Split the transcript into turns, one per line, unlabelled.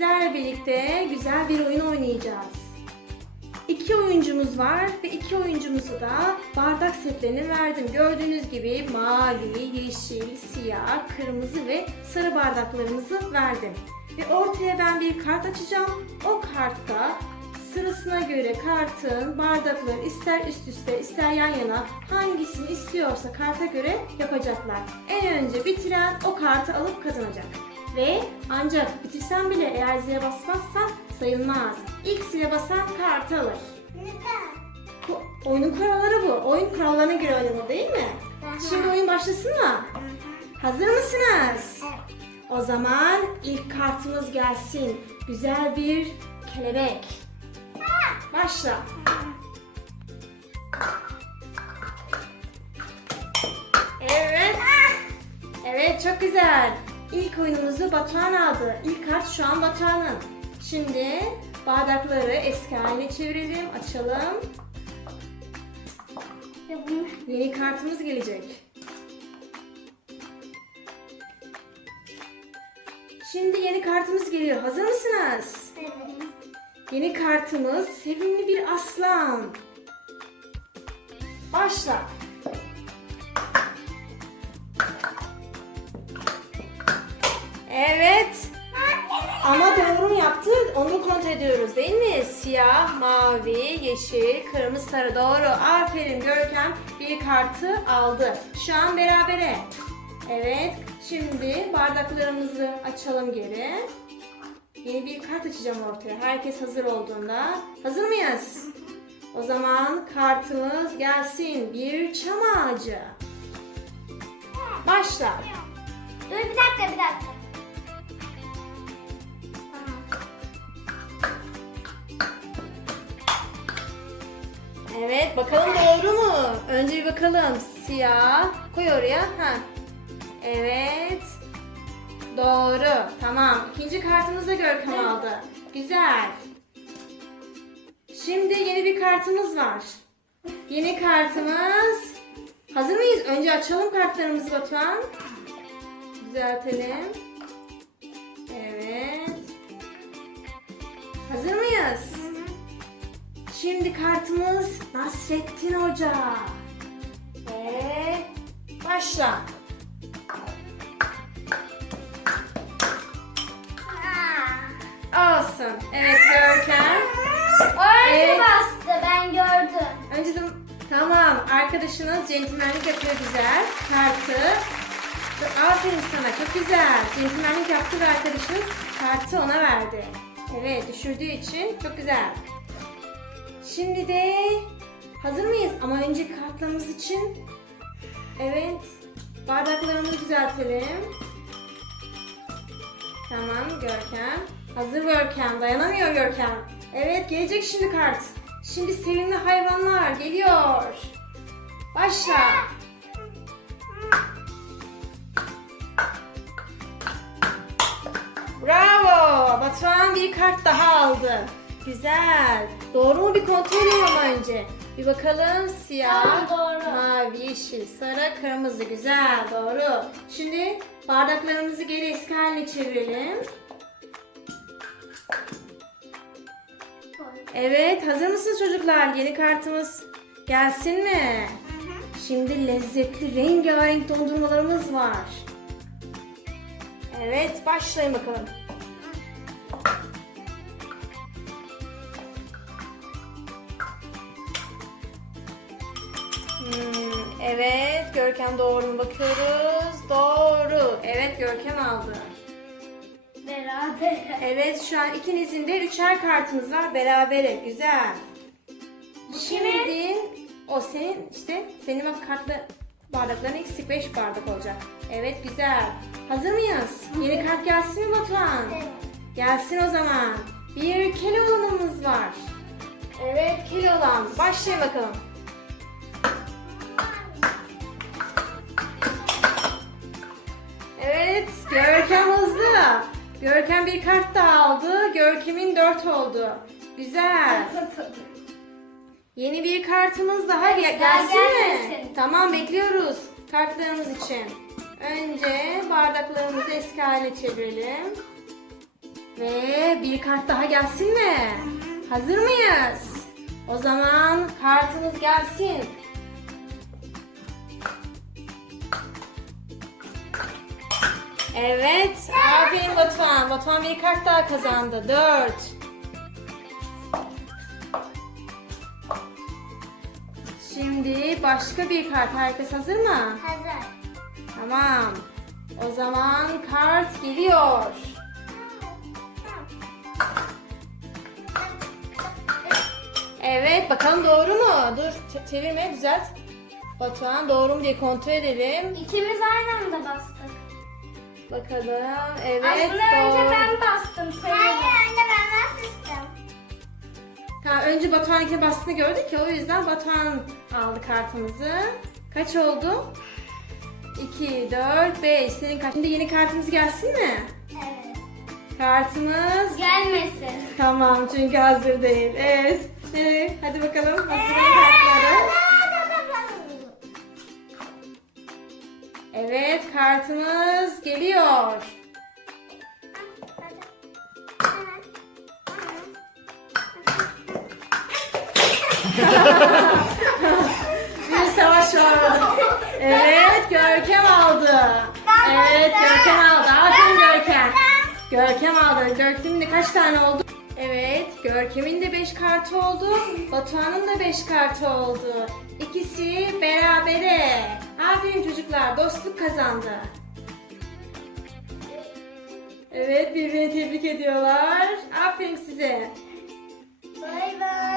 sizlerle birlikte güzel bir oyun oynayacağız. İki oyuncumuz var ve iki oyuncumuza da bardak setlerini verdim. Gördüğünüz gibi mavi, yeşil, siyah, kırmızı ve sarı bardaklarımızı verdim. Ve ortaya ben bir kart açacağım. O kartta sırasına göre kartın bardakları ister üst üste ister yan yana hangisini istiyorsa karta göre yapacaklar. En önce bitiren o kartı alıp kazanacak. Ve ancak bitirsen bile eğer zile basmazsan sayılmaz. İlk zile basan kartı alır.
Neden?
Bu oyunun kuralları bu. Oyun kurallarına göre oynanır değil mi? Şimdi oyun başlasın mı? Hazır mısınız? O zaman ilk kartımız gelsin. Güzel bir kelebek. Başla. Evet. Evet çok güzel. İlk oyunumuzu Batuhan aldı. İlk kart şu an Batuhan'ın. Şimdi bardakları eski haline çevirelim, açalım. Yeni kartımız gelecek. Şimdi yeni kartımız geliyor. Hazır mısınız?
evet.
Yeni kartımız sevimli bir aslan. Başla. Evet. Ama doğru mu yaptı? Onu kontrol ediyoruz değil mi? Siyah, mavi, yeşil, kırmızı, sarı. Doğru. Aferin Görkem bir kartı aldı. Şu an berabere. Evet. Şimdi bardaklarımızı açalım geri. Yeni bir kart açacağım ortaya. Herkes hazır olduğunda. Hazır mıyız? O zaman kartımız gelsin. Bir çam ağacı. Başla.
Dur bir dakika bir dakika.
Evet bakalım doğru mu? Önce bir bakalım. Siyah. Koy oraya. Ha. Evet. Doğru. Tamam. İkinci kartımızı da Görkem aldı. Güzel. Şimdi yeni bir kartımız var. Yeni kartımız. Hazır mıyız? Önce açalım kartlarımızı Batuhan. Düzeltelim. Şimdi kartımız Nasrettin Hoca. Ve başla. Olsun. Evet Görkem.
Oraya
Evet.
bastı ben gördüm.
Önce de tamam arkadaşınız centilmenlik yapıyor güzel. Kartı. Aferin sana çok güzel. Centilmenlik yaptı ve arkadaşınız kartı ona verdi. Evet düşürdüğü için çok güzel. Şimdi de hazır mıyız? Ama önce kartlarımız için evet bardaklarımızı düzeltelim. Tamam Görkem. Hazır Görkem. Dayanamıyor Görkem. Evet gelecek şimdi kart. Şimdi sevimli hayvanlar geliyor. Başla. Bravo. Batuhan bir kart daha aldı. Güzel. Doğru mu bir kontrol edelim önce. Bir bakalım. Siyah,
Tamam, doğru.
mavi, yeşil, sarı, kırmızı. Güzel. Doğru. Şimdi bardaklarımızı geri eski haline çevirelim. Evet, hazır mısınız çocuklar? Yeni kartımız gelsin mi? Şimdi lezzetli rengarenk dondurmalarımız var. Evet, başlayın bakalım. Hmm, evet, Görkem doğru mu bakıyoruz? Doğru. Evet, Görkem aldı.
Beraber.
Evet, şu an ikinizin de üçer kartınız var. Berabere. Güzel. Şimdi o senin işte senin bak kartlı bardakların eksik 5 bardak olacak. Evet güzel. Hazır mıyız? Yeni kart gelsin mi Batuhan?
Evet.
Gelsin o zaman. Bir Keloğlan'ımız var. Evet Keloğlan. Başlayın bakalım. Görkem hızlı. Görkem bir kart daha aldı. Görkem'in 4 oldu. Güzel. Yeni bir kartımız daha gel- gelsin mi? Tamam bekliyoruz kartlarımız için. Önce bardaklarımızı eski haline çevirelim. Ve bir kart daha gelsin mi? Hazır mıyız? O zaman kartınız gelsin. Evet, aferin Batuhan. Batuhan bir kart daha kazandı. Dört. Şimdi başka bir kart. Herkes hazır mı?
Hazır.
Tamam. O zaman kart geliyor. Evet, bakalım doğru mu? Dur, çevirme, düzelt. Batuhan doğru mu diye kontrol edelim.
İkimiz aynı anda bastık.
Bakalım. Evet,
Aslında
doğru.
önce ben bastım. Hayır önce ben bastım.
Tamam, önce Batuhan'ınkine bastığını gördük ya o yüzden Batuhan aldı kartımızı. Kaç oldu? 2, 4, 5. Senin kaç? Şimdi yeni kartımız gelsin mi?
Evet.
Kartımız
Gelmesin.
Tamam çünkü hazır değil. Evet. Evet, hadi bakalım hazırlayın kartları. Evet kartımız geliyor. Evet Görkem aldı. Evet Görkem aldı. Aferin Görkem. Görkem aldı. Görkem'in de kaç tane oldu? Evet Görkem'in de 5 kartı oldu. Batuhan'ın da 5 kartı oldu. İkisi berabere. Aferin çocuklar dostluk kazandı. Evet birbirini tebrik ediyorlar. Aferin size.
Bay bay.